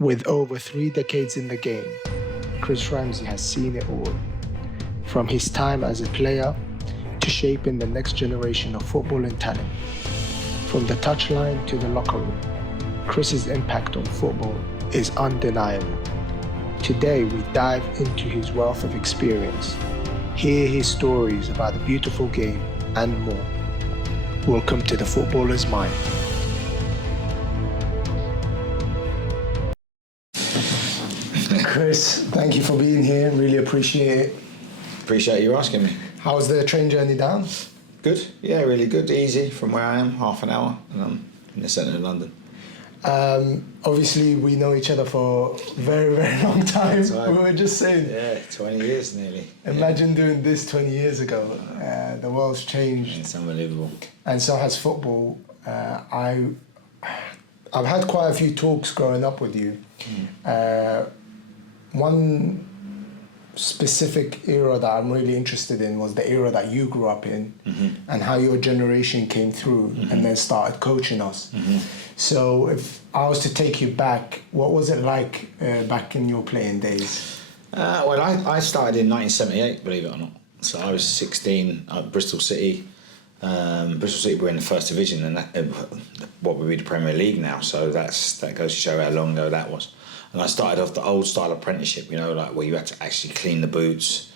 With over 3 decades in the game, Chris Ramsey has seen it all. From his time as a player to shaping the next generation of footballing talent. From the touchline to the locker room, Chris's impact on football is undeniable. Today, we dive into his wealth of experience, hear his stories about the beautiful game, and more. Welcome to the Footballer's Mind. Chris, thank you for being here. Really appreciate it. Appreciate you asking me. How's the train journey down? Good, yeah, really good. Easy from where I am, half an hour, and I'm in the centre of London. Obviously, we know each other for a very, very long time. We were just saying. Yeah, 20 years nearly. Imagine doing this 20 years ago. The world's changed. It's unbelievable. And so has football. I've had quite a few talks growing up with you. One specific era that I'm really interested in was the era that you grew up in, and how your generation came through and then started coaching us. So if I was to take you back, what was it like back in your playing days? Well, I started in 1978, believe it or not. So I was 16 at Bristol City. Bristol City were in the first division, and that, what would be the Premier League now. So that goes to show how long ago that was. And I started off the old style apprenticeship, you know, like where you had to actually clean the boots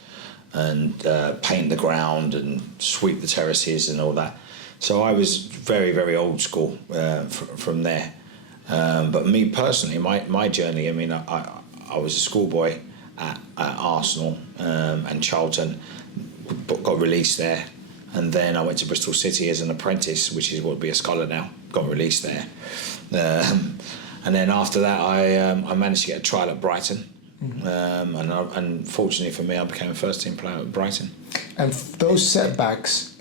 and paint the ground and sweep the terraces and all that. So I was very, very old school from there. But me personally, my journey, I mean, I was a schoolboy at Arsenal and Charlton, got released there. And then I went to Bristol City as an apprentice, which is what would be a scholar now, got released there. And then after that, I managed to get a trial at Brighton. And fortunately for me, I became a first-team player at Brighton. And those setbacks,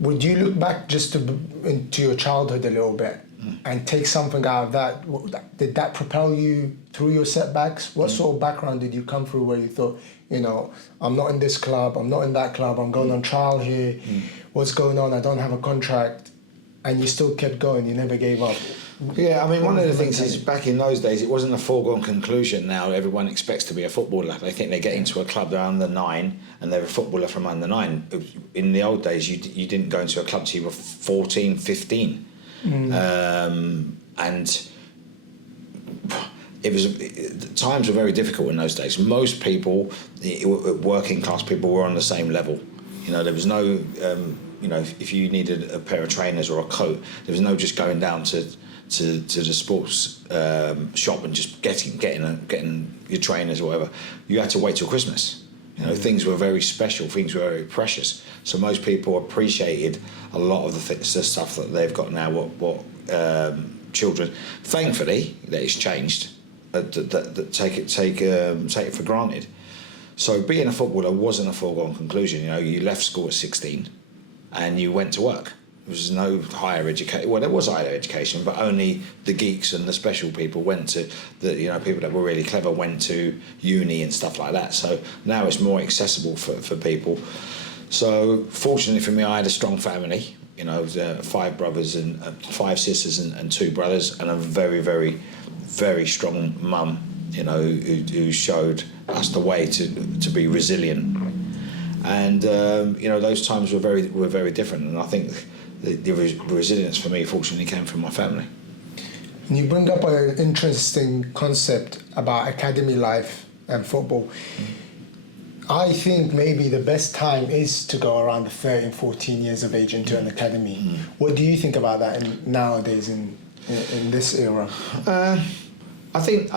would you look back just into your childhood a little bit and take something out of that? Did that propel you through your setbacks? What sort of background did you come through where you thought, you know, I'm not in this club, I'm not in that club, I'm going on trial here, what's going on, I don't have a contract, and you still kept going, you never gave up? Yeah, I mean, one of the things is back in those days, it wasn't a foregone conclusion. Now everyone expects to be a footballer. They think they get into a club, they're under 9, and they're a footballer from under 9. In the old days, you didn't go into a club till you were 14, 15. And times were very difficult in those days. Most people, working class people, were on the same level. You know, there was no, you know, if you needed a pair of trainers or a coat, there was no just going down to the sports shop and just getting your trainers or whatever. You had to wait till Christmas. You know, things were very special, things were very precious. So most people appreciated a lot of the stuff that they've got now. What children, thankfully, that it's changed. That take it for granted. So being a footballer wasn't a foregone conclusion. You know, you left school at 16, and you went to work. There was no higher education. Well, there was higher education, but only the geeks and the special people went to people that were really clever went to uni and stuff like that. So now it's more accessible for people. So fortunately for me, I had a strong family. You know, 5 brothers and 5 sisters and 2 brothers, and a very, very, very strong mum. You know, who showed us the way to be resilient. And you know, those times were very different. And I think the resilience for me, fortunately, came from my family. And you bring up an interesting concept about academy life and football. I think maybe the best time is to go around the 13, 14 years of age into an academy. What do you think about that nowadays in this era? I think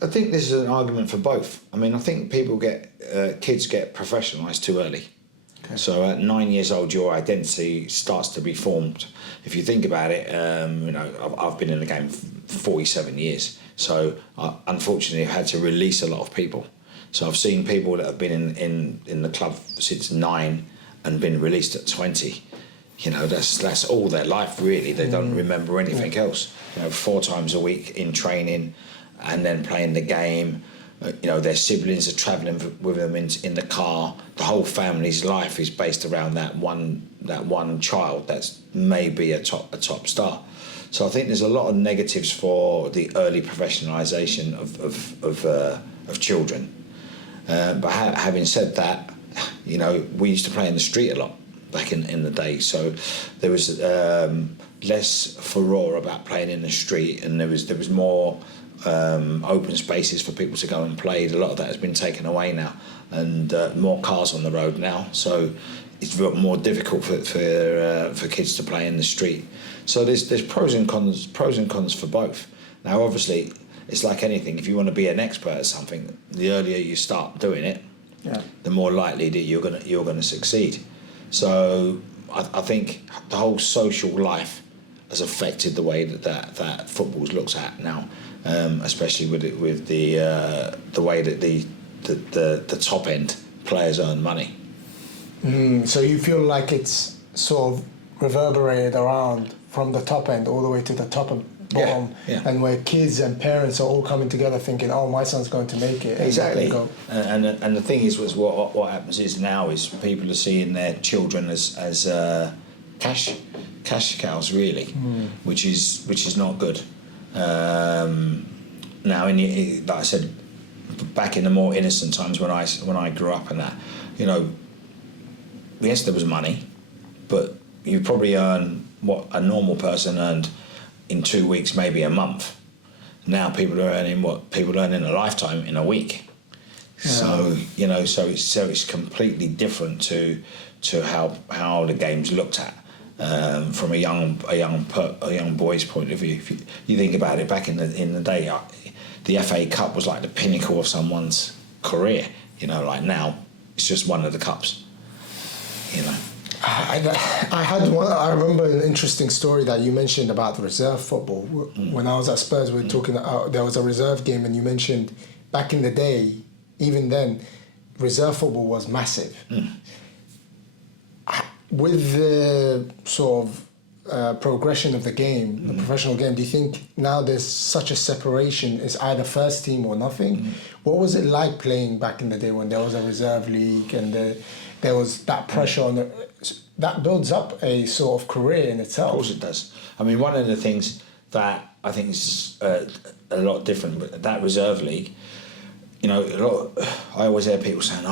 this is an argument for both. I mean, I think kids get professionalised too early. Okay. So at 9 years old, your identity starts to be formed. If you think about it, you know, I've been in the game for 47 years. So unfortunately, I've had to release a lot of people. So I've seen people that have been in the club since 9 and been released at 20. You know, that's all their life, really. They don't remember anything else. You know, 4 times a week in training and then playing the game. You know, their siblings are travelling with them in the car. The whole family's life is based around that one child that's maybe a top star. So I think there's a lot of negatives for the early professionalisation of children. But having said that, you know, we used to play in the street a lot back in the day. So there was less furore about playing in the street, and there was more open spaces for people to go and play. A lot of that has been taken away now, and more cars on the road now. So it's more difficult for kids to play in the street. So there's pros and cons for both. Now, obviously, it's like anything. If you want to be an expert at something, the earlier you start doing it, the more likely that you're gonna succeed. So I think the whole social life has affected the way that football's looked at now, especially with the way that the top end players earn money. So you feel like it's sort of reverberated around from the top end all the way to the top and bottom, and where kids and parents are all coming together thinking, oh, my son's going to make it. Exactly. And the thing is, what happens is now is people are seeing their children as cash cows, really, which is not good. Now, like I said, back in the more innocent times when I grew up and that, you know, yes, there was money, but you probably earn what a normal person earned in 2 weeks, maybe a month. Now people are earning what people earn in a lifetime in a week. Yeah. So you know, so it's completely different to how the game's looked at from a young boy's point of view. If you think about it, back in the day, the FA Cup was like the pinnacle of someone's career. You know, like now it's just one of the cups. You know. I remember an interesting story that you mentioned about reserve football. When I was at Spurs, we were talking. There was a reserve game, and you mentioned back in the day, even then, reserve football was massive. With the sort of progression of the game, the professional game, do you think now there's such a separation? It's either first team or nothing. What was it like playing back in the day when there was a reserve league and there was that pressure on the? That builds up a sort of career in itself. Of course it does. I mean, one of the things that I think is a lot different, but that reserve league, you know, I always hear people saying,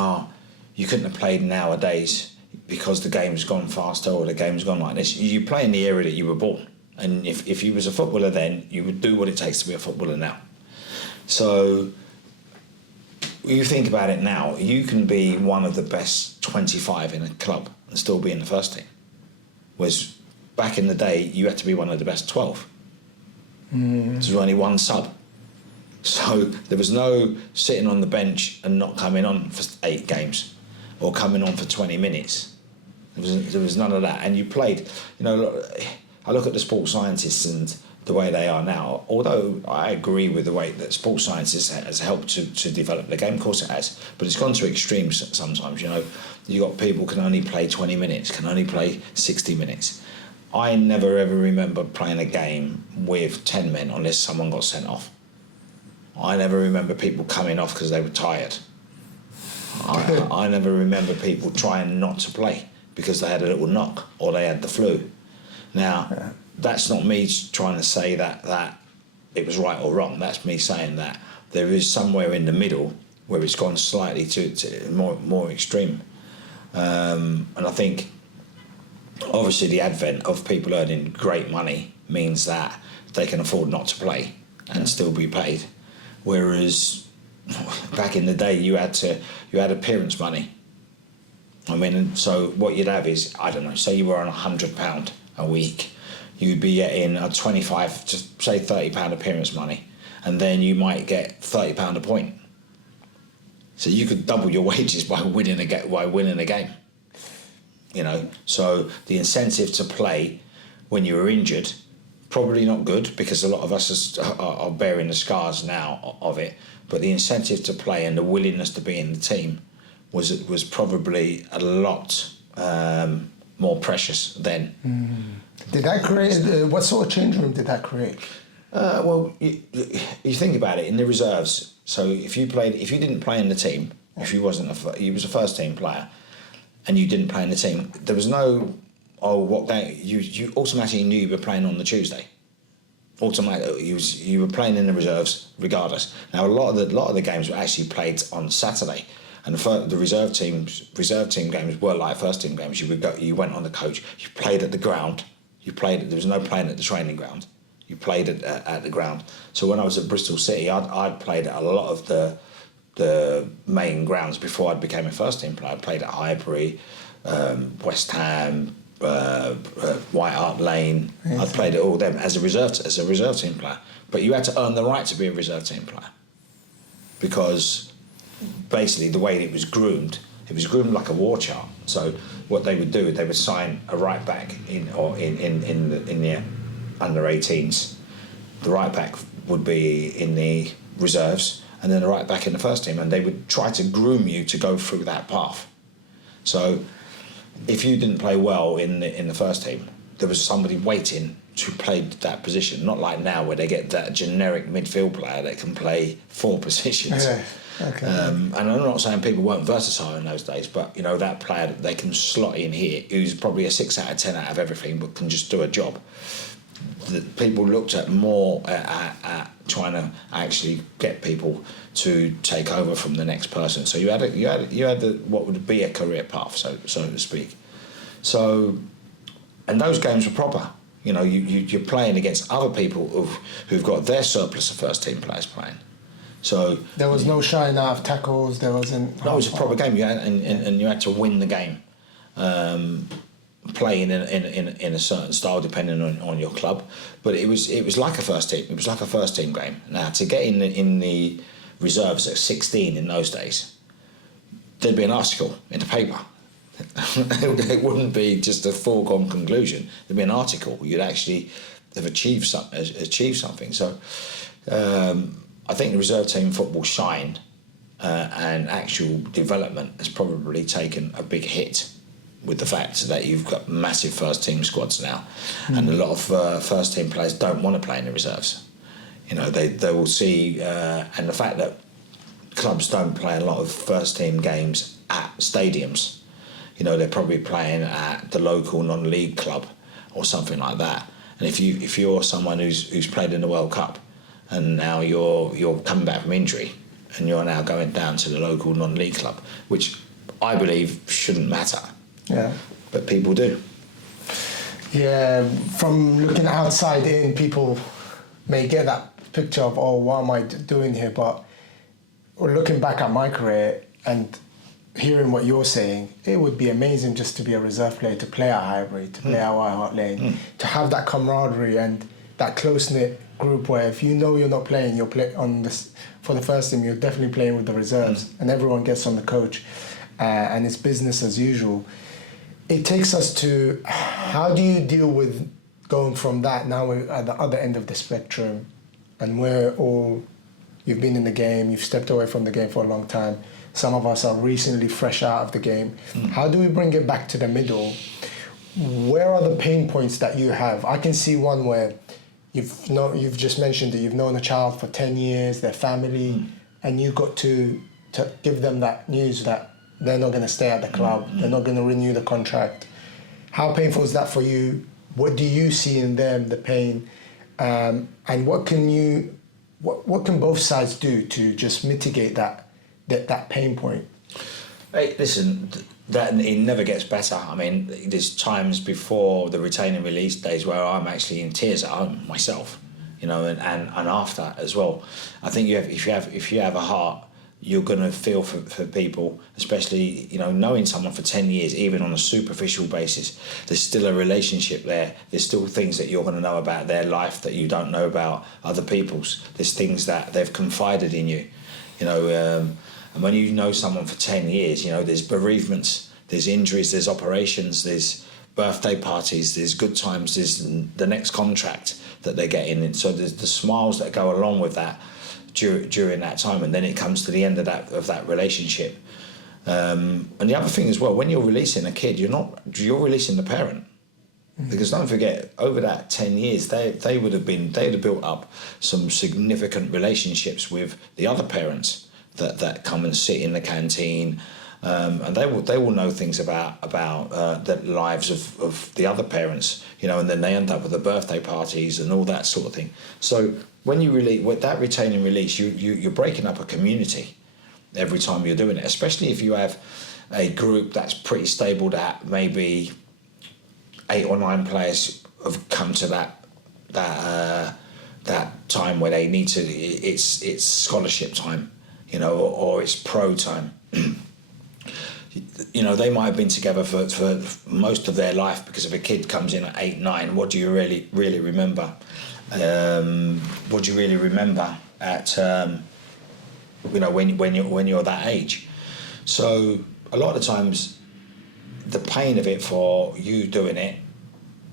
you couldn't have played nowadays because the game's gone faster or the game's gone like this. You play in the era that you were born. And if you was a footballer then, you would do what it takes to be a footballer now. So you think about it now, you can be one of the best 25 in a club and still be in the first team. Whereas back in the day, you had to be one of the best 12. There was only one sub. So there was no sitting on the bench and not coming on for 8 games or coming on for 20 minutes. There was none of that. And you played, you know, I look at the sports scientists and the way they are now, although I agree with the way that sports science has helped to develop the game, of course it has, but it's gone to extremes sometimes, you know. You got people can only play 20 minutes, can only play 60 minutes. I never ever remember playing a game with 10 men unless someone got sent off. I never remember people coming off because they were tired. I never remember people trying not to play because they had a little knock or they had the flu. Now, that's not me trying to say that it was right or wrong. That's me saying that there is somewhere in the middle where it's gone slightly to more extreme. And I think, obviously, the advent of people earning great money means that they can afford not to play and still be paid. Whereas back in the day, you had appearance money. I mean, so what you'd have is, I don't know, say you were on £100 a week, you'd be getting a 25 to say £30 appearance money, and then you might get £30 a point. So you could double your wages by winning a game. You know, so the incentive to play when you were injured, probably not good because a lot of us are bearing the scars now of it. But the incentive to play and the willingness to be in the team was probably a lot more precious then. Did that create? What sort of change room did that create? Well, you think about it in the reserves. So if you didn't play in the team, if you was a first team player, and you didn't play in the team, there was no what day. You automatically knew you were playing on the Tuesday. automatic. You were playing in the reserves regardless. Now a lot of the games were actually played on Saturday, and the reserve team games were like first team games. You went on the coach. You played at the ground. There was no playing at the training ground. You played at the ground. So when I was at Bristol City, I'd played at a lot of the main grounds before I became a first team player. I played at Highbury, West Ham, White Hart Lane. I'd played at all of them as a reserve team player. But you had to earn the right to be a reserve team player, because basically the way it was groomed like a war chart. So what they would do, they would sign a right back in the under 18s. The right back would be in the reserves, and then the right back in the first team, and they would try to groom you to go through that path. So if you didn't play well in the first team, there was somebody waiting to play that position. Not like now where they get that generic midfield player that can play 4 positions. Yeah. Okay. And I'm not saying people weren't versatile in those days, but that player that they can slot in here, who's probably a 6 out of 10 out of everything, but can just do a job. That people looked at more at trying to actually get people to take over from the next person. So you had what would be a career path, so to speak. So, and those games were proper. You're playing against other people who've got their surplus of first team players playing. So there was no shying out of tackles. There wasn't. No, it was a proper game. And you had to win the game. Playing in a certain style depending on your club, but it was like a first team. It was like a first team game. Now to get in the reserves at 16 in those days, there'd be an article in the paper. It wouldn't be just a foregone conclusion. There'd be an article. You'd actually have achieved something. So I think the reserve team football shine and actual development has probably taken a big hit with the fact that you've got massive first team squads now, and a lot of first team players don't want to play in the reserves. They will see, and the fact that clubs don't play a lot of first team games at stadiums. They're probably playing at the local non-league club or something like that. And if you're someone who's played in the World Cup, and now you're coming back from injury, and you're now going down to the local non-league club, which I believe shouldn't matter. Yeah. But people do. Yeah, from looking outside in, people may get that picture of, what am I doing here? But looking back at my career and hearing what you're saying, it would be amazing just to be a reserve player, to play at Highbury, to play at White Hart Lane, to have that camaraderie and that close-knit group where if you're not playing, you'll play on this for the first team, you're definitely playing with the reserves, and everyone gets on the coach, and it's business as usual. It takes us to, how do you deal with going from that, now we're at the other end of the spectrum, and you've been in the game, you've stepped away from the game for a long time, some of us are recently fresh out of the game. How do we bring it back to the middle? Where are the pain points that you have? I can see one where you've just mentioned that you've known a child for 10 years, their family, and you got to give them that news that they're not going to stay at the club, they're not going to renew the contract. How painful is that for you? What do you see in them, the pain? And what can both sides do to just mitigate that pain point? Hey, listen, that it never gets better. I mean, there's times before the retain and release days where I'm actually in tears at home myself, and after as well. I think if you have a heart, you're going to feel for people, especially, knowing someone for 10 years, even on a superficial basis. There's still a relationship there. There's still things that you're going to know about their life that you don't know about other people's. There's things that they've confided in you, and when you know someone for 10 years, there's bereavements, there's injuries, there's operations, there's birthday parties, there's good times, there's the next contract that they're getting. And so there's the smiles that go along with that during that time, and then it comes to the end of that relationship. And the other thing as well, when you're releasing a kid, you're releasing the parent. Because don't forget, over that 10 years, they would have built up some significant relationships with the other parents that come and sit in the canteen, and they will know things about the lives of the other parents, you know, and then they end up with the birthday parties and all that sort of thing. So when you release with that retain and release, you're breaking up a community every time you're doing it, especially if you have a group that's pretty stable, that maybe 8 or 9 players have come to that time where they need to. It's scholarship time, you know, or it's pro time. You know, they might have been together for most of their life, because if a kid comes in at 8, 9, what do you really remember? What do you really remember at you know, when you're that age? So a lot of times the pain of it for you doing it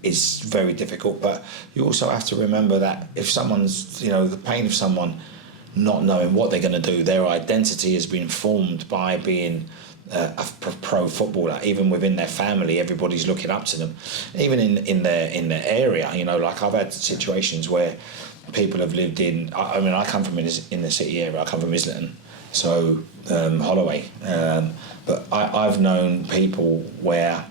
is very difficult, but you also have to remember that if someone's, you know, the pain of someone not knowing what they're going to do, their identity has been formed by being a pro footballer. Even within their family, everybody's looking up to them. Even in their area, you know, like I've had situations where people have lived in. I mean, I come from in the city area. I come from Islington, so Holloway. But I've known people where,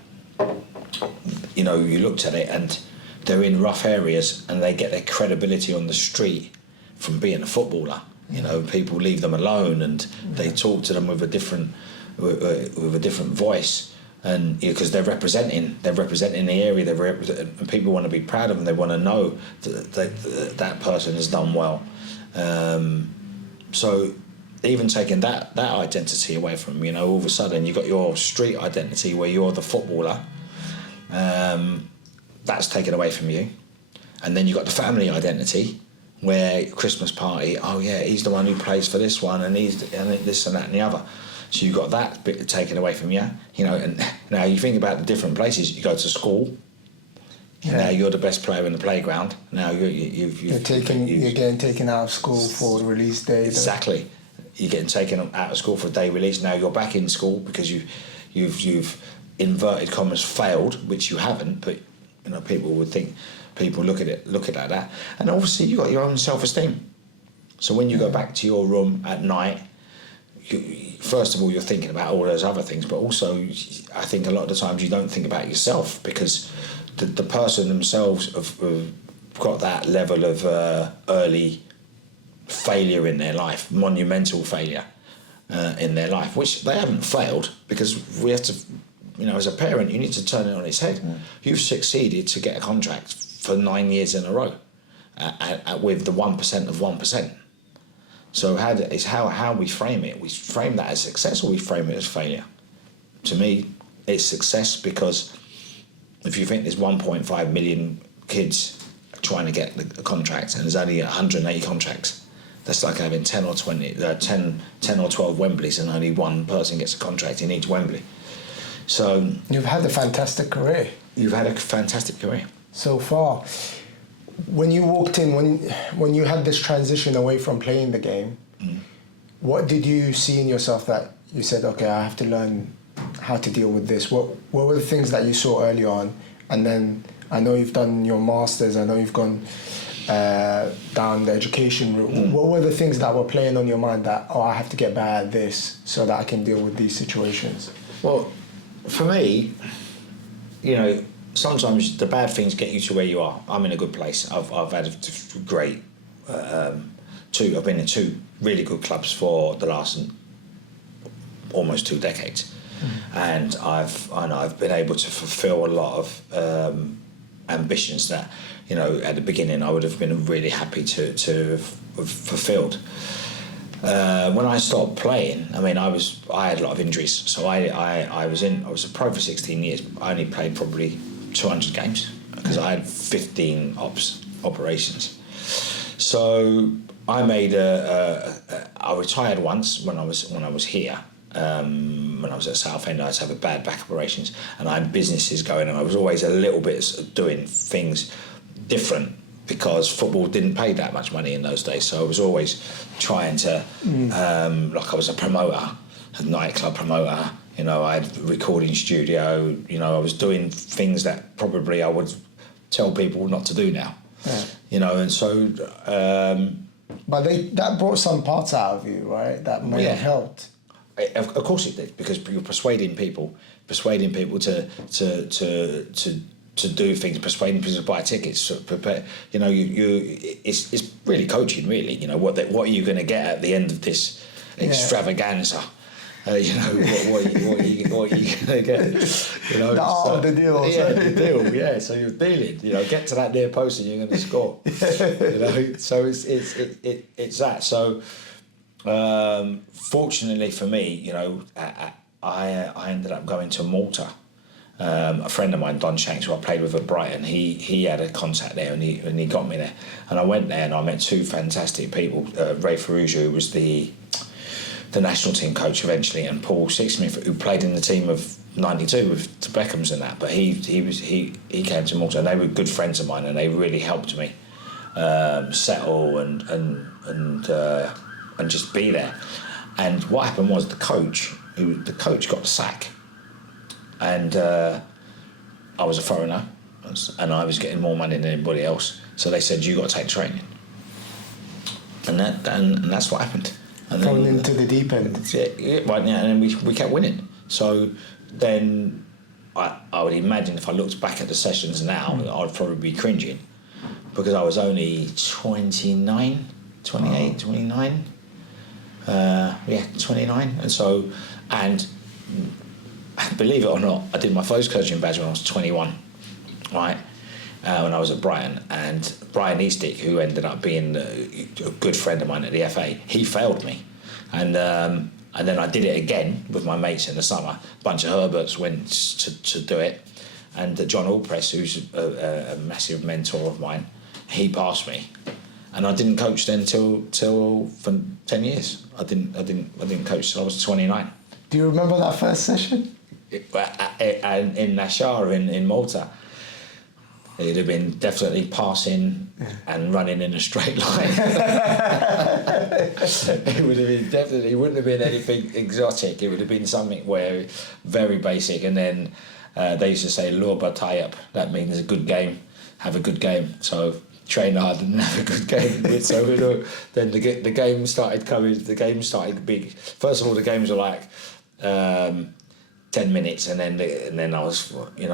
you know, you looked at it and they're in rough areas and they get their credibility on the street from being a footballer. You know, people leave them alone and they talk to them with a different voice, and because they're representing the area, and people want to be proud of them. They want to know that person has done well. So even taking that identity away from them, you know, all of a sudden you've got your street identity where you're the footballer. That's taken away from you, and then you've got the family identity where Christmas party, oh yeah, he's the one who plays for this one, and this and that and the other. So you've got that bit taken away from you, you know. And now you think about the different places you go to school. Yeah. Now you're the best player in the playground. Now you're getting taken out of school for release day. Exactly, you're getting taken out of school for a day release. Now you're back in school because you've inverted commas failed, which you haven't. But you know, people would think, people look at it like that. And obviously you got your own self-esteem. So when you go back to your room at night, first of all, you're thinking about all those other things, but also I think a lot of the times you don't think about yourself, because the person themselves have got that level of early failure in their life, monumental failure in their life, which they haven't failed, because we have to, you know, as a parent, you need to turn it on its head. You've succeeded to get a contract for 9 years in a row with the 1% of 1%. So how we frame it. We frame that as success, or we frame it as failure. To me, it's success, because if you think there's 1.5 million kids trying to get a contract and there's only 180 contracts, that's like having 10 or 12 Wembleys and only one person gets a contract in each Wembley. So you've had a fantastic career. You've had a fantastic career so far. When you walked in, when you had this transition away from playing the game, what did you see in yourself that you said, okay, I have to learn how to deal with this? What were the things that you saw early on? And then I know you've done your masters, I know you've gone down the education route. What were the things that were playing on your mind that, oh, I have to get better at this so that I can deal with these situations? Well, for me, you know, sometimes the bad things get you to where you are. I'm in a good place. I've had a great I've been in 2 really good clubs for the last almost 2 decades, and I've been able to fulfil a lot of ambitions that, you know, at the beginning I would have been really happy to have fulfilled. When I stopped playing, I mean, I had a lot of injuries, so I was a pro for 16 years. I only played probably 200 games because I had 15 operations. So I made I retired once when I was here. When I was at Southend, I had to have a bad back operations, and I had businesses going, and I was always a little bit doing things different because football didn't pay that much money in those days. So I was always trying to, like I was a promoter, a nightclub promoter. You know, I had a recording studio. You know, I was doing things that probably I would tell people not to do now. Yeah. You know, and so. But that brought some parts out of you, right? That may have helped. Of course it did, because you're persuading people to do things, persuading people to buy tickets. You know, it's really coaching, really. You know, what are you going to get at the end of this extravaganza? You know, what are you going to get? You know, the art of the deal. Yeah, the deal. Yeah, so you're dealing. You know, get to that near post and you're going to score. You know, so it's that. So. Fortunately for me, you know, I ended up going to Malta. A friend of mine, Don Shanks, who I played with at Brighton, he had a contact there, and he got me there. And I went there and I met two fantastic people. Ray Ferrugia, who was the national team coach eventually, and Paul Sixsmith, who played in the team of '92 with the Beckhams and that. But he came to Malta, and they were good friends of mine, and they really helped me settle and just be there. And what happened was the coach got the sack, and I was a foreigner, and I was getting more money than anybody else. So they said, "You got to take training," and that's what happened. And Thrown into the deep end. And then we kept winning. So then I would imagine if I looked back at the sessions now, I'd probably be cringing, because I was only 29. 29, and believe it or not, I did my first coaching badge when I was 21, right, when I was at Brighton, and Brian Eastick, who ended up being a good friend of mine at the FA, he failed me, and then I did it again with my mates in the summer. A bunch of Herberts went to do it, and John Allpress, who's a massive mentor of mine, he passed me. And I didn't coach then till for 10 years. I didn't coach till I was 29. Do you remember that first session? In Nashar in Malta, it'd have been definitely passing and running in a straight line. It would have been definitely, it wouldn't have been anything exotic. It would have been something where very basic. And then they used to say "Lorba tie up." That means a good game. Have a good game. So. Train hard and have a good game. So then the game started coming. The game started big. First of all, the games were like 10 minutes, and then I was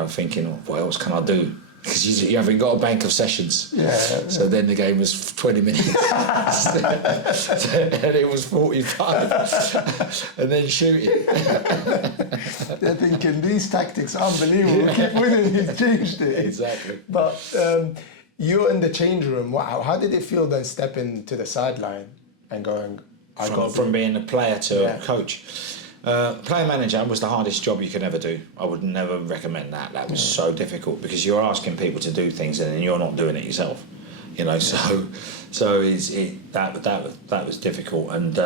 thinking, what else can I do? Because you haven't got a bank of sessions. Yeah. So then the game was 20 minutes, and it was 45, and then shooting. They're thinking these tactics are unbelievable. Keep winning. He's changed it. Exactly. But. You're in the change room. How did it feel then stepping to the sideline and going... From being a player to a coach? Player manager was the hardest job you could ever do. I would never recommend that. That was so difficult, because you're asking people to do things and then you're not doing it yourself. You know, so that was difficult, and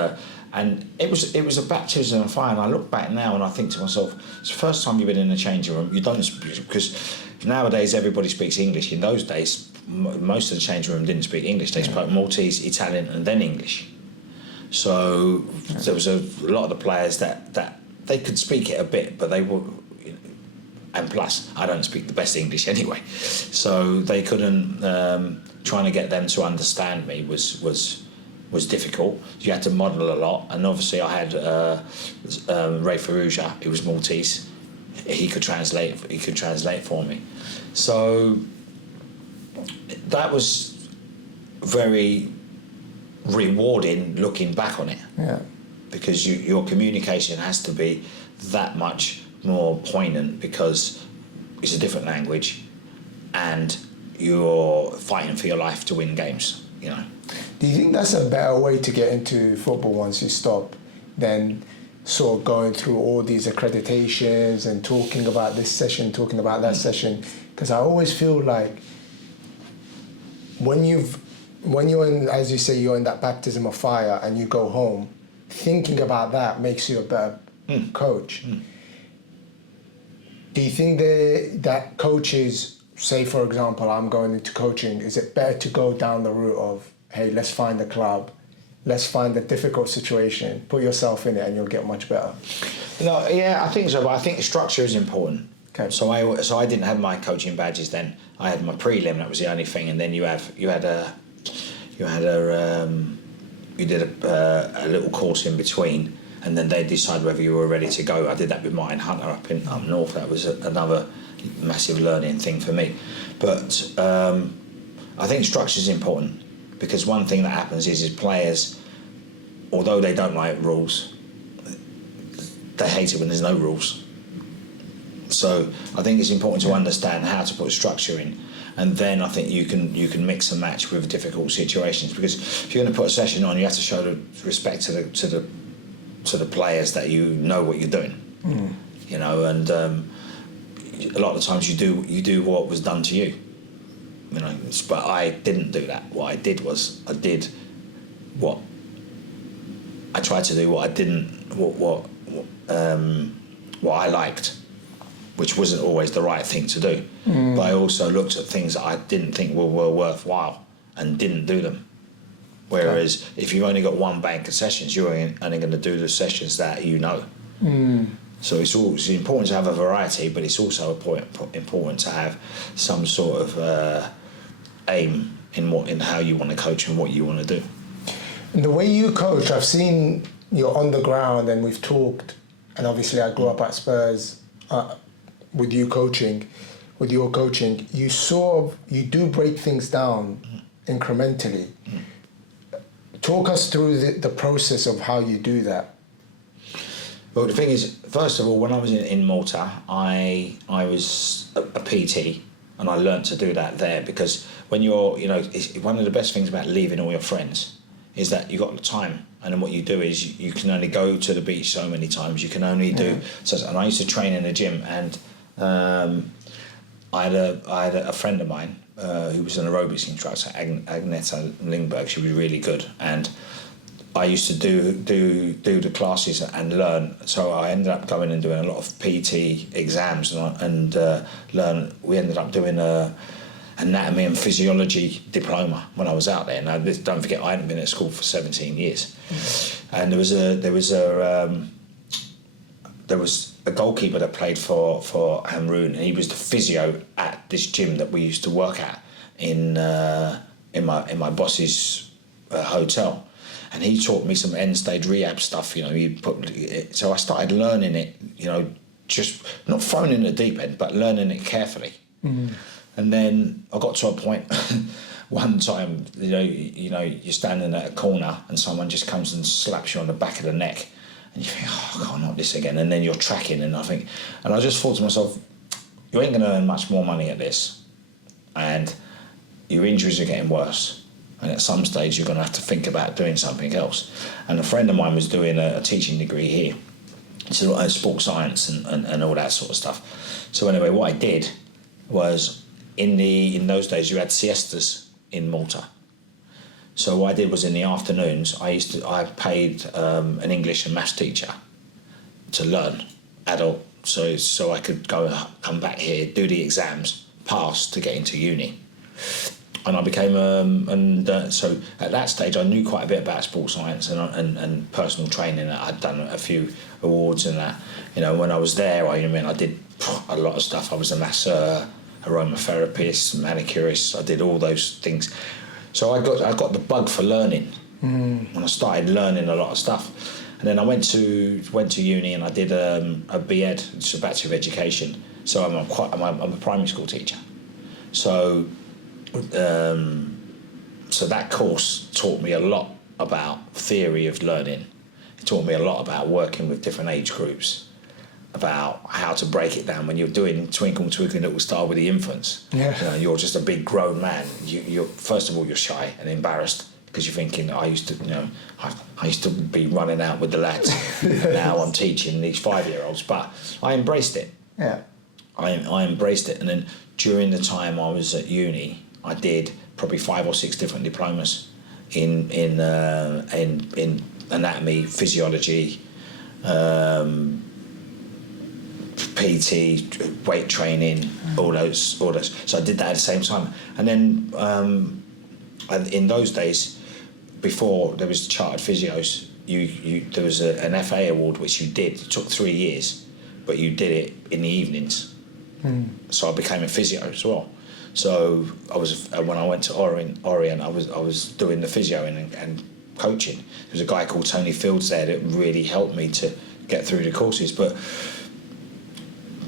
it was a baptism of fire. And I look back now and I think to myself, it's the first time you've been in a changing room. You don't, because nowadays everybody speaks English. In those days, most of the changing room didn't speak English. They spoke Maltese, Italian, and then English. So there was a lot of the players that they could speak it a bit, but they were, and plus I don't speak the best English anyway, so they couldn't. Trying to get them to understand me was difficult. You had to model a lot, and obviously I had Ray Ferrugia, who was Maltese. He could translate for me, so that was very rewarding looking back on it. Yeah, because your communication has to be that much more poignant, because it's a different language, and you're fighting for your life to win games. You know. Do you think that's a better way to get into football once you stop than sort of going through all these accreditations and talking about this session, talking about that session? Because I always feel like when you're in, as you say, you're in that baptism of fire and you go home, thinking about that makes you a better coach. Do you think that coaches, say for example, I'm going into coaching, is it better to go down the route of, hey, let's find a club, let's find a difficult situation, put yourself in it and you'll get much better? No, yeah, I think so, but I think structure is important. Okay. So I didn't have my coaching badges then. I had my prelim, that was the only thing, and then you did a little course in between, and then they'd decide whether you were ready to go. I did that with Martin Hunter up north. That was another massive learning thing for me. But I think structure is important, because one thing that happens is players, although they don't like rules, they hate it when there's no rules. So I think it's important to understand how to put structure in, and then I think you can mix and match with difficult situations. Because if you're going to put a session on, you have to show the respect to the players that you know what you're doing. You know, and a lot of the times you do what was done to you. You know, but I didn't do that. What I did was I tried to do what I liked, which wasn't always the right thing to do. But I also looked at things that I didn't think were worthwhile and didn't do them. Whereas if you've only got one bank of sessions, you're only going to do the sessions that you know. So it's important to have a variety, but it's also important to have some sort of aim in how you want to coach and what you want to do. And the way you coach, I've seen you're on the ground, and we've talked, and obviously I grew up at Spurs with your coaching, you do break things down incrementally. Talk us through the process of how you do that. Well, the thing is, first of all, when I was in Malta, I was a PT, and I learnt to do that there, because when you're, it's one of the best things about leaving all your friends is that you've got the time, and then what you do is you can only go to the beach so many times. You can only do so. And I used to train in the gym, and I had a friend of mine who was an aerobics instructor, Agneta Lingberg. She was really good, and I used to do the classes and learn. So I ended up going and doing a lot of PT exams and learn. We ended up doing a anatomy and physiology diploma when I was out there. Now, don't forget, I hadn't been at school for 17 years. And there was a goalkeeper that played for Amroon, and he was the physio at this gym that we used to work at in my boss's hotel. And he taught me some end stage rehab stuff. So I started learning it. Just not thrown in the deep end, but learning it carefully. And then I got to a point one time, you're standing at a corner and someone just comes and slaps you on the back of the neck, and you think, oh, I can't not this again. And then you're tracking, and I just thought to myself, you ain't going to earn much more money at this, and your injuries are getting worse. And at some stage, you're going to have to think about doing something else. And a friend of mine was doing a teaching degree here, so sports science and all that sort of stuff. So anyway, what I did was, in those days, you had siestas in Malta. So what I did was, in the afternoons, I paid an English and maths teacher to learn adult, so I could come back here, do the exams, pass to get into uni. And I became so at that stage I knew quite a bit about sports science and personal training. I'd done a few awards and that. When I was there, I did a lot of stuff. I was a masseur, aromatherapist, manicurist. I did all those things. So I got the bug for learning, and I started learning a lot of stuff. And then I went to uni, and I did a BEd, it's a Bachelor of Education. So I'm a primary school teacher. So that course taught me a lot about theory of learning. It taught me a lot about working with different age groups, about how to break it down when you're doing Twinkle Twinkle Little Star with the infants. Yeah. You're just a big grown man. You're first of all, you're shy and embarrassed because you're thinking, I used to be running out with the lads. Now I'm teaching these 5-year-olds, but I embraced it. Yeah. I embraced it, and then during the time I was at uni, I did probably 5 or 6 different diplomas in anatomy, physiology, PT, weight training, all those. So I did that at the same time. And then in those days, before there was chartered physios, there was an FA award which you did. It took 3 years, but you did it in the evenings. So I became a physio as well. So I was when I went to Orient, I was doing the physio and coaching. There was a guy called Tony Fields there that really helped me to get through the courses. But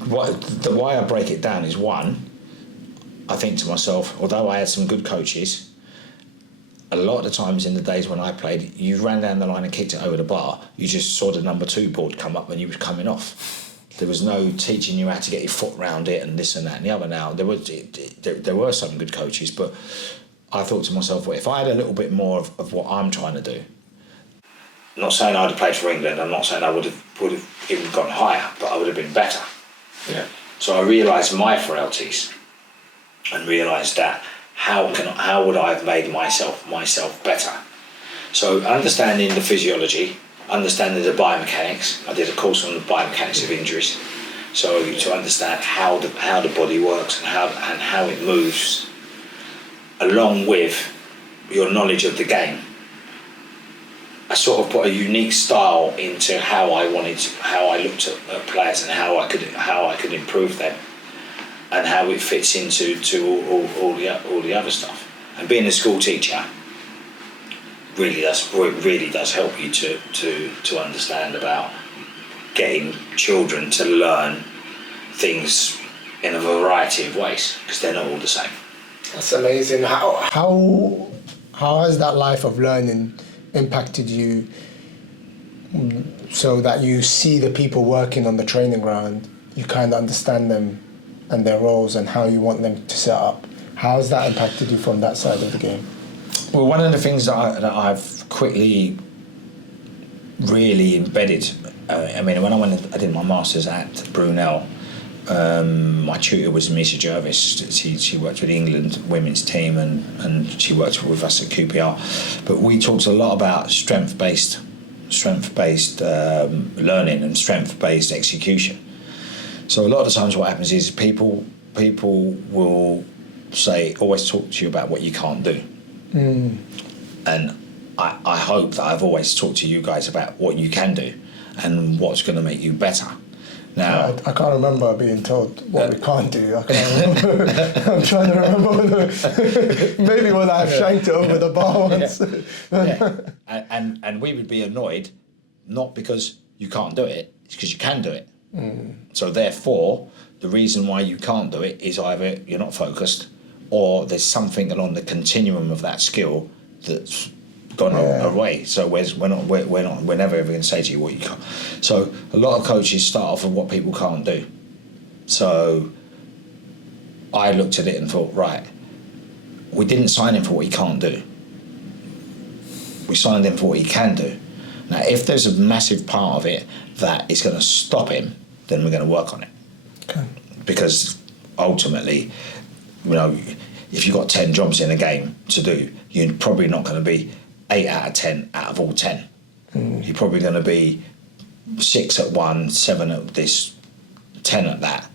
the way I break it down is, one, I think to myself, although I had some good coaches, a lot of the times in the days when I played, you ran down the line and kicked it over the bar, you just saw the number 2 board come up and you was coming off. There was no teaching you how to get your foot round it and this and that and the other. Now, there were some good coaches, but I thought to myself, well, if I had a little bit more of what I'm trying to do, I'm not saying I'd have played for England, I'm not saying I would have even gone higher, but I would have been better. Yeah. So I realised my frailties and realised that how would I have made myself better? So understanding the physiology, understanding the biomechanics. I did a course on the biomechanics of injuries. So to understand how the body works and how it moves, along with your knowledge of the game. I sort of put a unique style into how I looked at players and how I could improve them, and how it fits into all the other stuff. And being a school teacher really does help you to understand about getting children to learn things in a variety of ways, because they're not all the same. That's amazing. How has that life of learning impacted you, so that you see the people working on the training ground, you kind of understand them and their roles and how you want them to set up? How has that impacted you from that side of the game? Well, one of the things that I've quickly really embedded, I mean, when I did my masters at Brunel, my tutor was Misa Jervis. She worked with the England women's team and she worked with us at QPR. But we talked a lot about strength-based learning and strength-based execution. So a lot of the times what happens is people will always talk to you about what you can't do. And I hope that I've always talked to you guys about what you can do and what's going to make you better. Now, I can't remember being told what we can't do. I can't remember. I'm trying to remember. Maybe when I've shanked it over the bar once. And we would be annoyed, not because you can't do it, it's because you can do it. So therefore, the reason why you can't do it is either you're not focused, or there's something along the continuum of that skill that's gone away. So we're never ever going to say to you what you can't. So a lot of coaches start off with what people can't do. So I looked at it and thought, right, we didn't sign him for what he can't do. We signed him for what he can do. Now, if there's a massive part of it that is going to stop him, then we're going to work on it. Okay. Because ultimately, if you've got 10 jobs in a game to do, you're probably not going to be 8 out of 10 out of all 10. You're probably going to be 6 at one, 7 at this, 10 at that.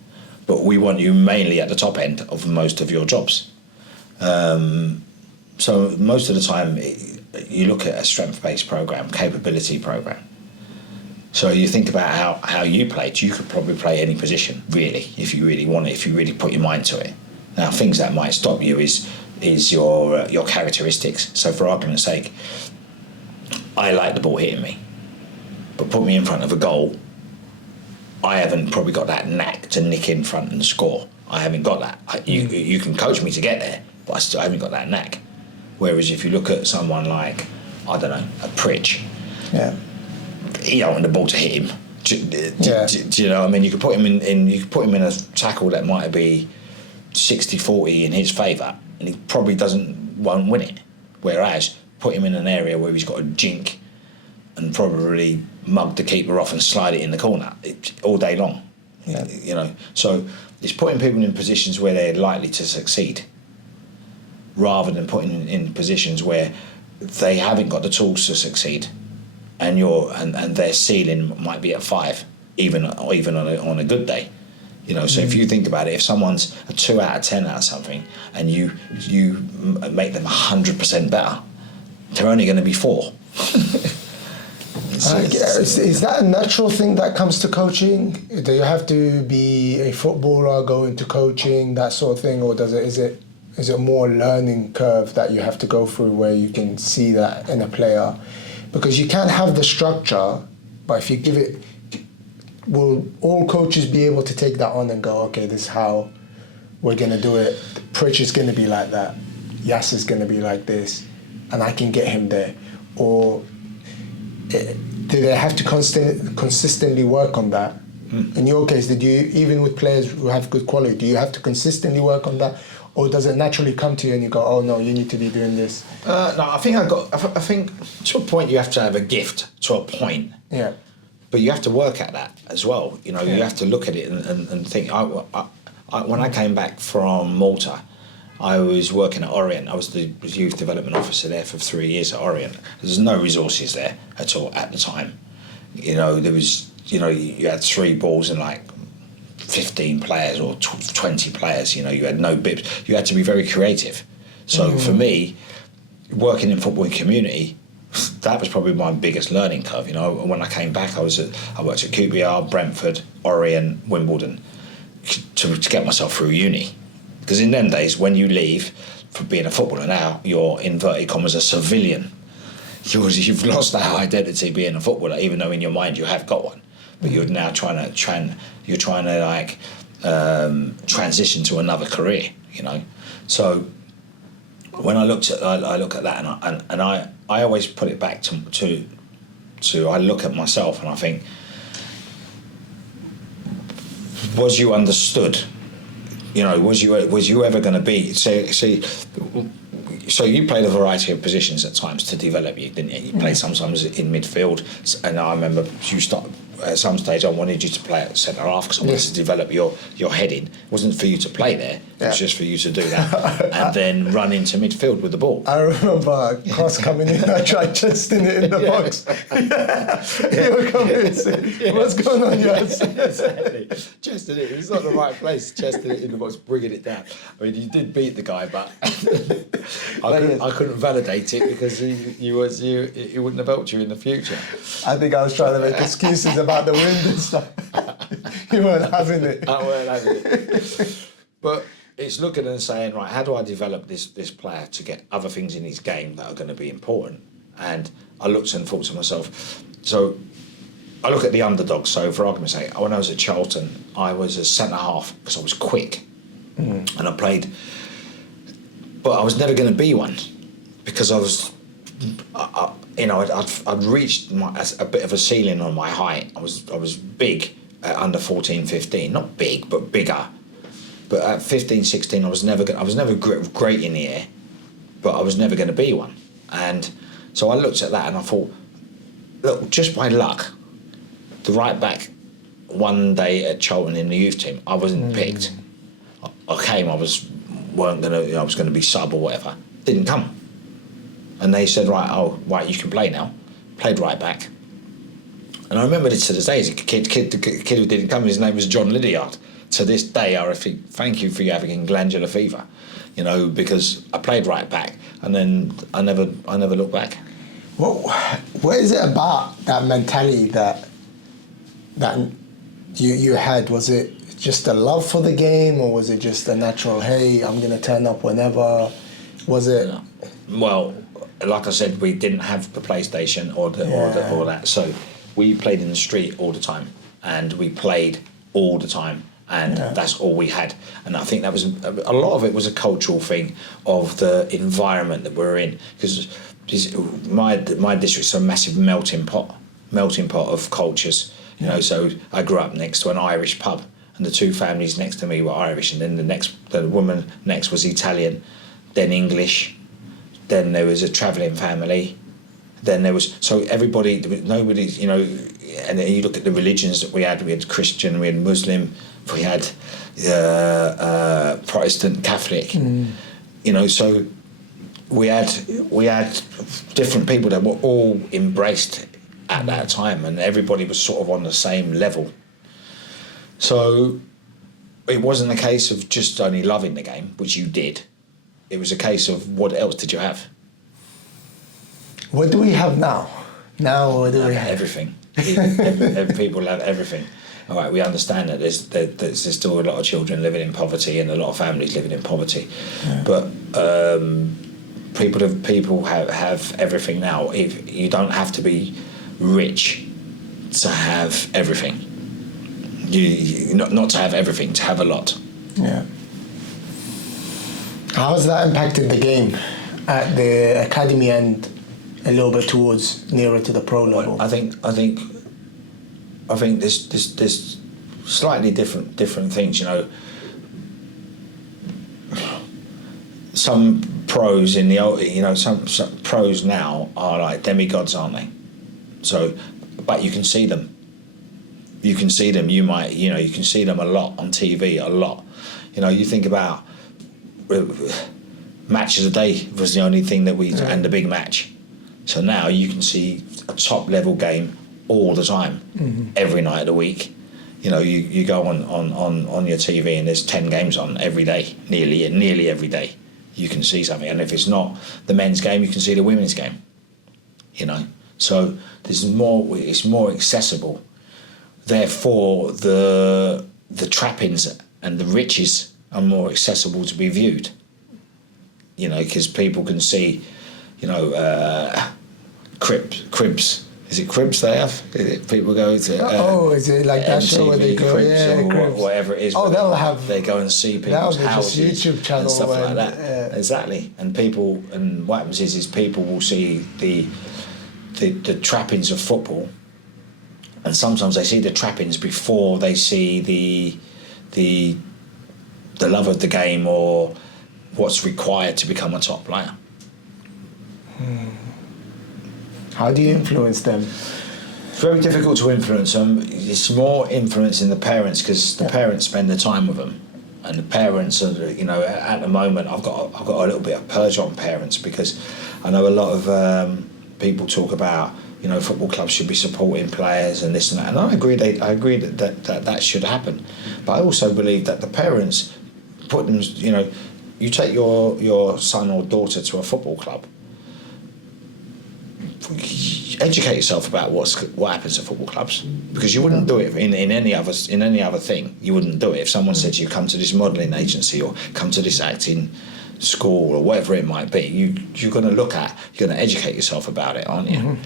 But we want you mainly at the top end of most of your jobs. So most of the time, you look at a strength-based program, capability program. So you think about how you played. You could probably play any position, really, if you really want it, if you really put your mind to it. Now, things that might stop you is your characteristics. So for argument's sake, I like the ball hitting me, but put me in front of a goal, I haven't probably got that knack to nick in front and score. I haven't got that. You can coach me to get there, but I haven't got that knack. Whereas if you look at someone like, I don't know, a Pritch, he don't want the ball to hit him. Do you know what I mean? You could put him in a tackle that might be 60-40 in his favour, and he probably won't win it. Whereas put him in an area where he's got a jink and probably mug the keeper off and slide it in the corner all day long. So it's putting people in positions where they're likely to succeed, rather than putting in positions where they haven't got the tools to succeed, and their ceiling might be at 5, even on a good day. So if you think about it, if someone's a 2 out of 10 out of something, and you make them 100% better, they're only going to be 4. Is that a natural thing that comes to coaching? Do you have to be a footballer, go into coaching, that sort of thing, or is Is it more learning curve that you have to go through where you can see that in a player? Because you can't have the structure, but if you give it, will all coaches be able to take that on and go, okay, this is how we're going to do it. Pritch is going to be like that. Yas is going to be like this. And I can get him there. Or do they have to consistently work on that? In your case, did you, even with players who have good quality, do you have to consistently work on that? Or does it naturally come to you and you go, oh no, you need to be doing this? No, I think to a point you have to have a gift, to a point. Yeah. But you have to work at that as well. You know, you have to look at it and think. When I came back from Malta, I was working at Orient. I was the youth development officer there for 3 years at Orient. There's no resources there at all at the time. You know, there was, you know, you had 3 balls and like 15 players or 20 players. You know, you had no bibs. You had to be very creative. So for me, working in football and community, that was probably my biggest learning curve. You know, when I came back, I worked at QPR, Brentford, Orient, Wimbledon to get myself through uni. Because in them days, when you leave for being a footballer now, you're inverted commas a civilian. You've lost that identity being a footballer, even though in your mind you have got one. But you're now trying to like transition to another career. You know, so when I look at that and I always put it back to I look at myself and I think, was you understood? You know, was you ever going to be? So you played a variety of positions at times to develop you, didn't you? You played sometimes in midfield, and I remember you started. At some stage, I wanted you to play at centre half because I wanted to develop your heading. It wasn't for you to play there; it was just for you to do that and then run into midfield with the ball. I remember a cross coming in. I tried chesting it in the box. You were coming in saying, "What's going on, Yas?" Exactly. Chesting it. It's not the right place. Chesting it in the box, bringing it down. I mean, you did beat the guy, but I couldn't validate it because he wouldn't have helped you in the future. I think I was trying to make excuses about the wind and stuff. You weren't having it. I weren't having it. But it's looking and saying, right, how do I develop this player to get other things in his game that are going to be important? And I looked and thought to myself, so I look at the underdog. So for argument's sake, when I was at Charlton, I was a centre half because I was quick and I played, but I was never going to be one because I was. I'd reached a bit of a ceiling on my height. I was big at under 14, 15, not big, but bigger. But at 15, 16, I was never great in the air, but I was never going to be one. And so I looked at that and I thought, look, just by luck, the right back one day at Charlton in the youth team, I wasn't picked. I came, I was going to be sub or whatever. Didn't come. And they said, right, you can play now. Played right back. And I remember this to this day. The kid who didn't come, his name was John Lydiard. To this day, I think, thank you for having glandular fever, you know, because I played right back, and then I never looked back. What is it about that mentality that you had? Was it just a love for the game, or was it just a natural, hey, I'm going to turn up whenever? Was it? Well, like I said, we didn't have the PlayStation or that, so we played in the street all the time, and we played all the time, and that's all we had. And I think that was a lot of it was a cultural thing of the environment that we're in, because my district's a massive melting pot of cultures. You know, so I grew up next to an Irish pub, and the 2 families next to me were Irish, and then the woman next was Italian, then English. Then there was a travelling family. Then there was, so everybody, nobody, you know, and then you look at the religions that we had Christian, we had Muslim, we had Protestant, Catholic, you know, so we had different people that were all embraced at that time, and everybody was sort of on the same level. So it wasn't a case of just only loving the game, which you did. It was a case of what else did you have? What do we have now? Now what do we have? Everything. People have everything. All right, we understand that there's still a lot of children living in poverty and a lot of families living in poverty, but people have everything now. If you don't have to be rich to have everything, you not to have everything, to have a lot. Yeah. How's that impacted the game at the academy and a little bit towards nearer to the pro level? Well, I think there's slightly different things. You know, some pros some pros now are like demigods, aren't they? So, but you can see them. You can see them. You can see them a lot on TV. A lot. You know, you think about matches a day was the only thing that and the big match. So now you can see a top level game all the time, every night of the week. You know, you go on your TV and there's 10 games on every day, nearly every day. You can see something, and if it's not the men's game, you can see the women's game. You know, so it's more accessible. Therefore, the trappings and the riches are more accessible to be viewed. You know, because people can see, you know, cribs. Is it cribs they have? People go to. Is it like that show where they go? Cribs, Yeah, or cribs. whatever it is. They'll have. They go and see people's houses YouTube channel and stuff like that. Exactly. And what happens is people will see the trappings of football, and sometimes they see the trappings before they see the love of the game or what's required to become a top player. How do you influence them? It's very difficult to influence them. It's more influencing the parents, because the parents spend the time with them, and the parents are, you know, at the moment I've got a little bit of purge on parents, because I know a lot of people talk about, you know, football clubs should be supporting players and this and that, and I agree that should happen, but I also believe that the parents put them, you know, you take your son or daughter to a football club, educate yourself about what happens at football clubs, because you wouldn't do it in any other thing. You wouldn't do it if someone said to you, come to this modelling agency or come to this acting school or whatever it might be. You're going to educate yourself about it, aren't you?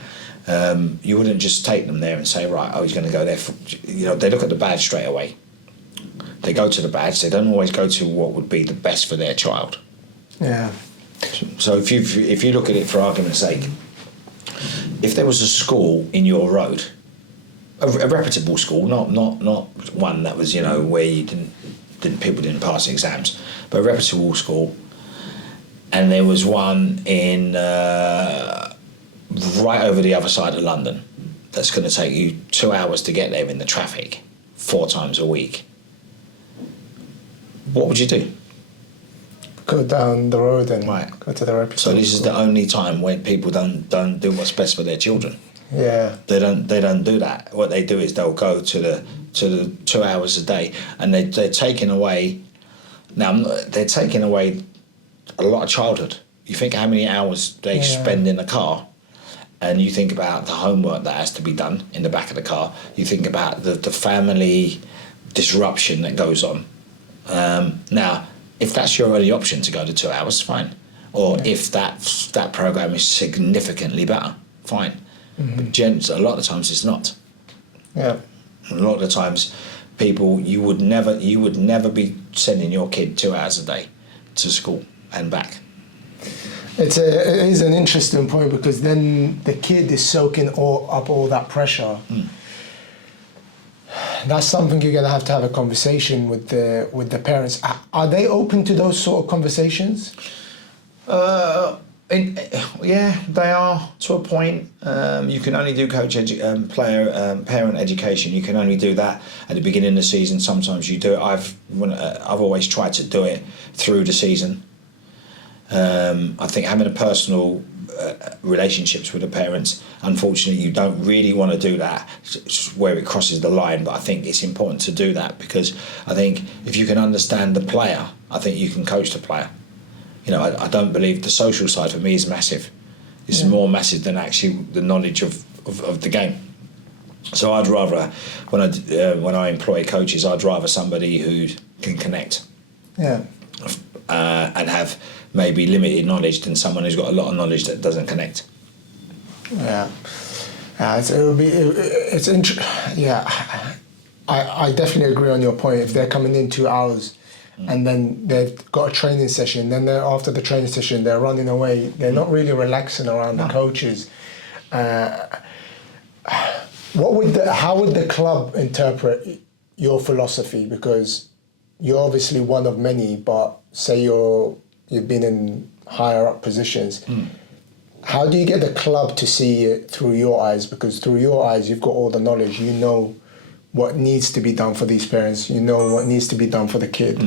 You wouldn't just take them there and say, right, he's going to go there. You know, they look at the badge straight away. They go to the badge. They don't always go to what would be the best for their child. Yeah. So if you look at it for argument's sake, if there was a school in your road, a reputable school, not one that was, you know, where you people didn't pass exams, but a reputable school, and there was one in right over the other side of London, that's going to take you 2 hours to get there in the traffic 4 times a week, what would you do? Go down the road and go to the reputable So this is school. the only time when people don't do what's best for their children. Yeah. They don't do that. What they do is they'll go to the 2 hours a day, and they're taking away. Now they're taking away a lot of childhood. You think how many hours they spend in the car, and you think about the homework that has to be done in the back of the car. You think about the family disruption that goes on. Now, if that's your only option to go to 2 hours, fine. Or if that program is significantly better, fine. But a lot of the times it's not. Yeah. A lot of the times, you would never be sending your kid 2 hours a day to school and back. It is an interesting point, because then the kid is soaking up all that pressure. That's something you're going to have a conversation with the parents. Are they open to those sort of conversations? Yeah, they are, to a point. You can only do parent education. You can only do that at the beginning of the season. Sometimes you do it. I've always tried to do it through the season. I think having a personal relationships with the parents, unfortunately you don't really want to do that. It's where it crosses the line, but I think it's important to do that, because I think if you can understand the player, I think you can coach the player. You know, I don't believe the social side for me is massive. It's more massive than actually the knowledge of of the game. So I'd rather, when I employ coaches, I'd rather somebody who can connect. Yeah. And have maybe limited knowledge than someone who's got a lot of knowledge that doesn't connect. Yeah. I definitely agree on your point. If they're coming in 2 hours and then they've got a training session, then after the training session they're running away, they're not really relaxing around the coaches. How would the club interpret your philosophy? Because you're obviously one of many, but say you've been in higher up positions. How do you get the club to see it through your eyes? Because through your eyes, you've got all the knowledge. You know what needs to be done for these parents. You know what needs to be done for the kid.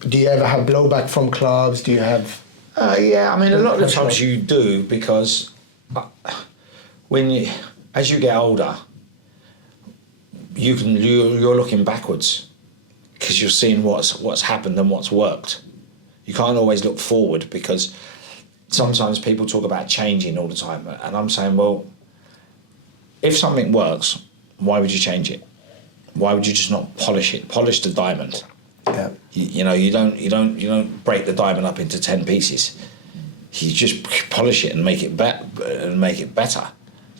Do you ever have blowback from clubs? Do you have... Yeah, I mean, a lot of the times you do, because as you get older, you're looking backwards because you're seeing what's happened and what's worked. You can't always look forward, because sometimes people talk about changing all the time, and I'm saying, well, if something works, why would you change it? Why would you just not polish it? Polish the diamond. Yeah. You don't break the diamond up into 10 pieces. You just polish it and make it better.